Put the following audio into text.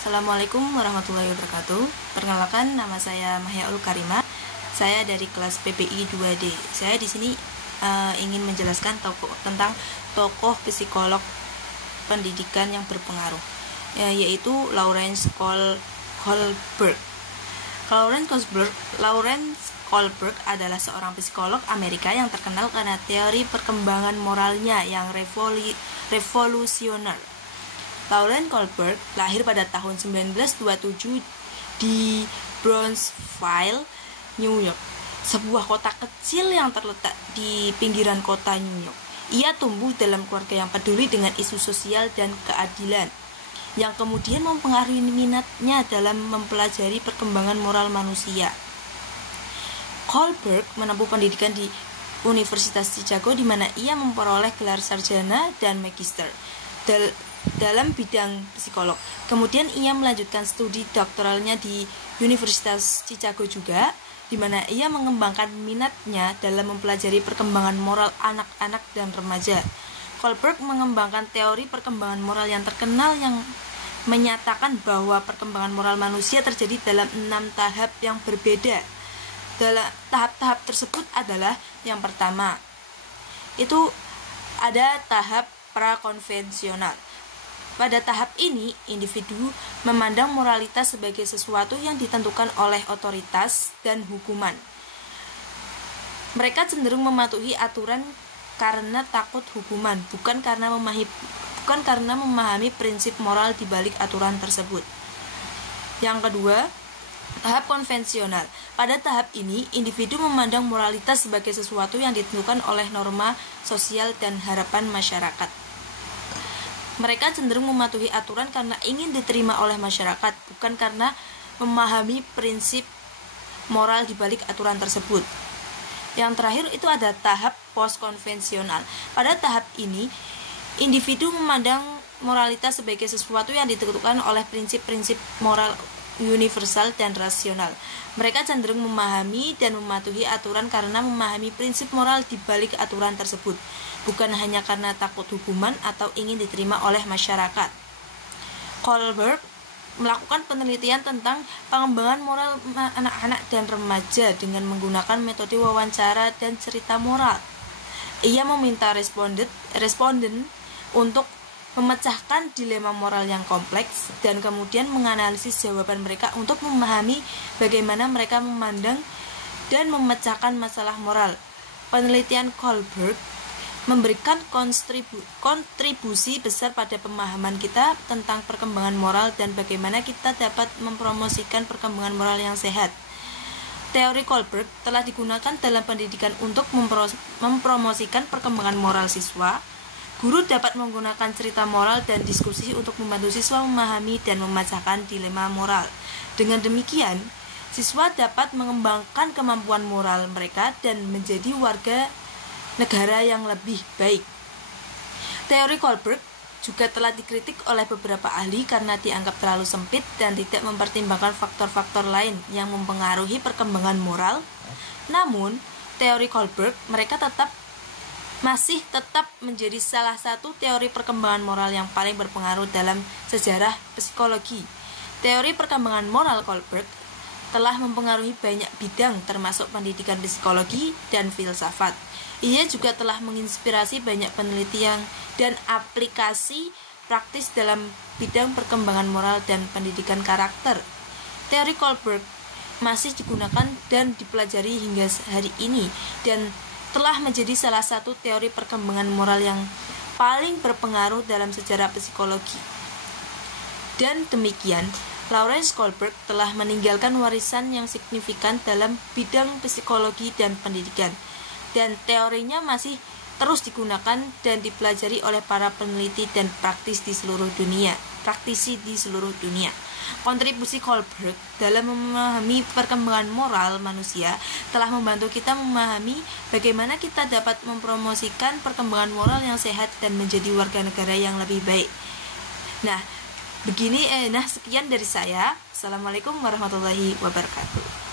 Assalamualaikum warahmatullahi wabarakatuh. Perkenalkan, nama saya Mahyaul Karima. Saya dari kelas PPI 2D. Saya di sini ingin menjelaskan tentang tokoh psikolog pendidikan yang berpengaruh, yaitu Lawrence Kohlberg. Lawrence Kohlberg adalah seorang psikolog Amerika yang terkenal karena teori perkembangan moralnya yang revolusioner. Lawrence Kohlberg lahir pada tahun 1927 di Brownsville, New York, sebuah kota kecil yang terletak di pinggiran kota New York. Ia tumbuh dalam keluarga yang peduli dengan isu sosial dan keadilan, yang kemudian mempengaruhi minatnya dalam mempelajari perkembangan moral manusia. Kohlberg menempuh pendidikan di Universitas Chicago, di mana ia memperoleh gelar sarjana dan magister dalam bidang psikolog. Kemudian ia melanjutkan studi doktoralnya di Universitas Chicago juga, di mana ia mengembangkan minatnya dalam mempelajari perkembangan moral anak-anak dan remaja. Kohlberg mengembangkan teori perkembangan moral yang terkenal yang menyatakan bahwa perkembangan moral manusia terjadi dalam 6 tahap yang berbeda. Dalam tahap-tahap tersebut adalah yang pertama, itu ada tahap prakonvensional. Pada tahap ini, individu memandang moralitas sebagai sesuatu yang ditentukan oleh otoritas dan hukuman. Mereka cenderung mematuhi aturan karena takut hukuman, bukan karena memahami prinsip moral di balik aturan tersebut. Yang kedua, tahap konvensional. Pada tahap ini, individu memandang moralitas sebagai sesuatu yang ditentukan oleh norma sosial dan harapan masyarakat. Mereka cenderung mematuhi aturan karena ingin diterima oleh masyarakat, bukan karena memahami prinsip moral di balik aturan tersebut. Yang terakhir itu ada tahap postkonvensional. Pada tahap ini, individu memandang moralitas sebagai sesuatu yang ditentukan oleh prinsip-prinsip moral universal dan rasional. Mereka cenderung memahami dan mematuhi aturan karena memahami prinsip moral di balik aturan tersebut, bukan hanya karena takut hukuman atau ingin diterima oleh masyarakat. Kohlberg melakukan penelitian tentang pengembangan moral anak-anak dan remaja dengan menggunakan metode wawancara dan cerita moral. Ia meminta responden untuk memecahkan dilema moral yang kompleks dan kemudian menganalisis jawaban mereka untuk memahami bagaimana mereka memandang dan memecahkan masalah moral. Penelitian Kohlberg memberikan kontribusi besar pada pemahaman kita tentang perkembangan moral dan bagaimana kita dapat mempromosikan perkembangan moral yang sehat. Teori Kohlberg telah digunakan dalam pendidikan untuk mempromosikan perkembangan moral siswa. Guru dapat menggunakan cerita moral dan diskusi untuk membantu siswa memahami dan memecahkan dilema moral. Dengan demikian, siswa dapat mengembangkan kemampuan moral mereka dan menjadi warga negara yang lebih baik. Teori Kohlberg juga telah dikritik oleh beberapa ahli karena dianggap terlalu sempit dan tidak mempertimbangkan faktor-faktor lain yang mempengaruhi perkembangan moral. Namun, teori Kohlberg masih tetap menjadi salah satu teori perkembangan moral yang paling berpengaruh dalam sejarah psikologi. Teori perkembangan moral Kohlberg telah mempengaruhi banyak bidang termasuk pendidikan psikologi dan filsafat. Ia juga telah menginspirasi banyak penelitian dan aplikasi praktis dalam bidang perkembangan moral dan pendidikan karakter. Teori Kohlberg masih digunakan dan dipelajari hingga hari ini dan telah menjadi salah satu teori perkembangan moral yang paling berpengaruh dalam sejarah psikologi. Dan demikian, Lawrence Kohlberg telah meninggalkan warisan yang signifikan dalam bidang psikologi dan pendidikan, dan teorinya masih terus digunakan dan dipelajari oleh para peneliti dan praktisi di seluruh dunia. Kontribusi Kohlberg dalam memahami perkembangan moral manusia telah membantu kita memahami bagaimana kita dapat mempromosikan perkembangan moral yang sehat dan menjadi warga negara yang lebih baik. Sekian dari saya. Assalamualaikum warahmatullahi wabarakatuh.